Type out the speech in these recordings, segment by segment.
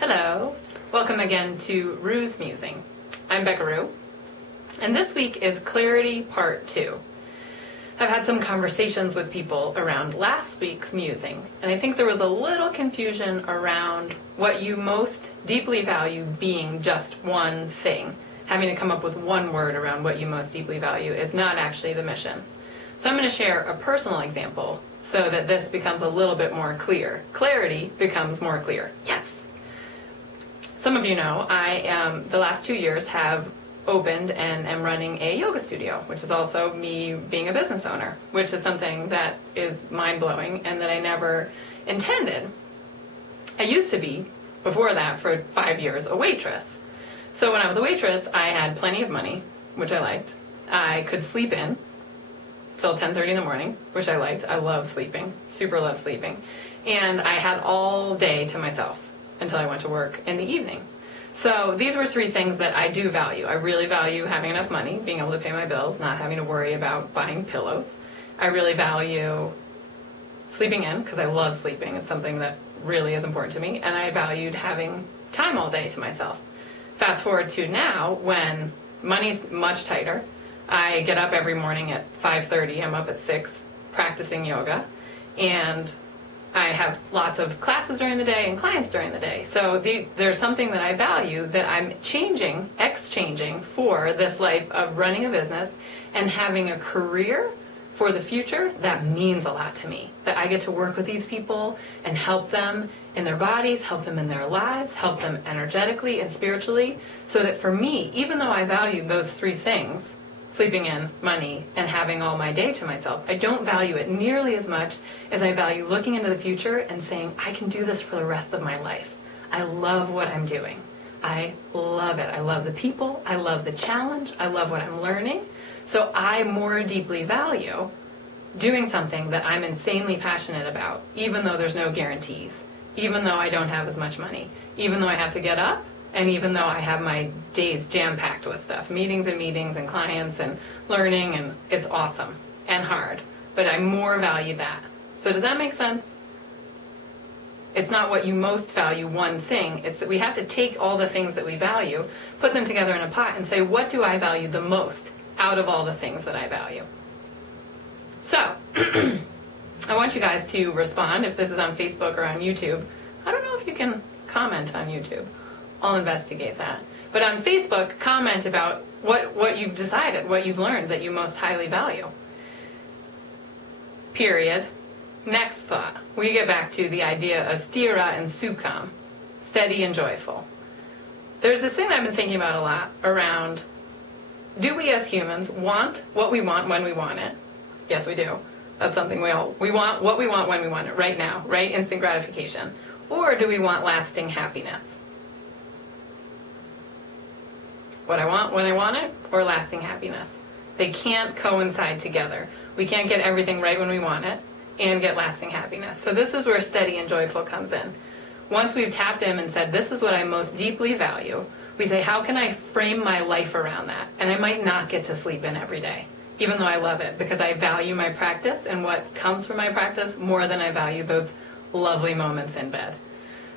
Hello, welcome again to Rue's Musing. I'm Becca Rue, and this week is Clarity Part 2. I've had some conversations with people around last week's musing, and I think there was a little confusion around what you most deeply value being just one thing. Having to come up with one word around what you most deeply value is not actually the mission. So I'm going to share a personal example so that this becomes a little bit more clear. Clarity becomes more clear. Yes! Some of you know the last 2 years have opened and am running a yoga studio, which is also me being a business owner, which is something that is mind-blowing and that I never intended. I used to be, before that, for 5 years, a waitress. So when I was a waitress, I had plenty of money, which I liked. I could sleep in till 10:30 in the morning, which I liked. I love sleeping, super love sleeping. And I had all day to myself until I went to work in the evening. So these were 3 things that I do value. I really value having enough money, being able to pay my bills, not having to worry about buying pillows. I really value sleeping in, because I love sleeping. It's something that really is important to me. And I valued having time all day to myself. Fast forward to now, when money's much tighter. I get up every morning at 5:30. I'm up at 6 practicing yoga. And I have lots of classes during the day and clients during the day. So there's something that I value that I'm exchanging for this life of running a business and having a career for the future. That means a lot to me. That I get to work with these people and help them in their bodies, help them in their lives, help them energetically and spiritually. So that for me, even though I value those 3 things, sleeping in, money, and having all my day to myself, I don't value it nearly as much as I value looking into the future and saying, I can do this for the rest of my life. I love what I'm doing. I love it. I love the people. I love the challenge. I love what I'm learning. So I more deeply value doing something that I'm insanely passionate about, even though there's no guarantees, even though I don't have as much money, even though I have to get up, and even though I have my days jam-packed with stuff, meetings and clients and learning, and it's awesome and hard, but I more value that. So does that make sense? It's not what you most value, one thing. It's that we have to take all the things that we value, put them together in a pot, and say, what do I value the most out of all the things that I value? So, I want you guys to respond if this is on Facebook or on YouTube. I don't know if you can comment on YouTube. I'll investigate that. But on Facebook, comment about what you've decided, what you've learned that you most highly value. Period. Next thought. We get back to the idea of stira and sukham, steady and joyful. There's this thing that I've been thinking about a lot around, do we as humans want what we want when we want it? Yes, we do. That's something we want what we want when we want it, right now, right? Instant gratification. Or do we want lasting happiness? What I want when I want it, or lasting happiness. They can't coincide together. We can't get everything right when we want it and get lasting happiness. So this is where steady and joyful comes in. Once we've tapped in and said, this is what I most deeply value, we say, how can I frame my life around that? And I might not get to sleep in every day, even though I love it, because I value my practice and what comes from my practice more than I value those lovely moments in bed.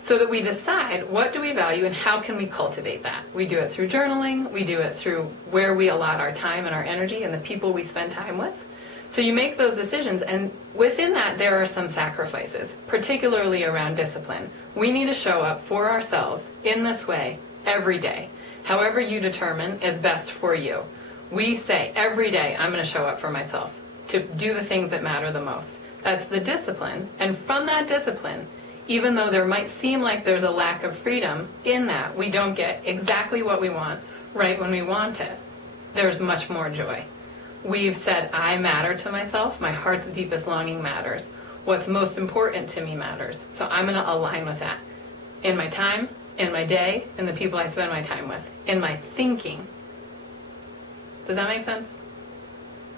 So that we decide what do we value and how can we cultivate that. We do it through journaling, we do it through where we allot our time and our energy and the people we spend time with. So you make those decisions, and within that there are some sacrifices, particularly around discipline. We need to show up for ourselves in this way every day, however you determine is best for you. We say every day I'm going to show up for myself to do the things that matter the most. That's the discipline, and from that discipline, even though there might seem like there's a lack of freedom in that, we don't get exactly what we want right when we want it. There's much more joy. We've said, I matter to myself. My heart's deepest longing matters. What's most important to me matters. So I'm going to align with that in my time, in my day, in the people I spend my time with, in my thinking. Does that make sense?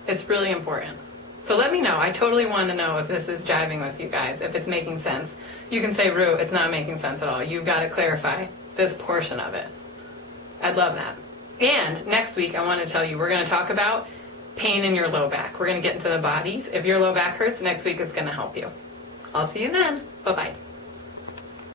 It's really important. So let me know. I totally want to know if this is jiving with you guys, if it's making sense. You can say, Rue, it's not making sense at all. You've got to clarify this portion of it. I'd love that. And next week, I want to tell you, we're going to talk about pain in your low back. We're going to get into the bodies. If your low back hurts, next week it's going to help you. I'll see you then. Bye-bye.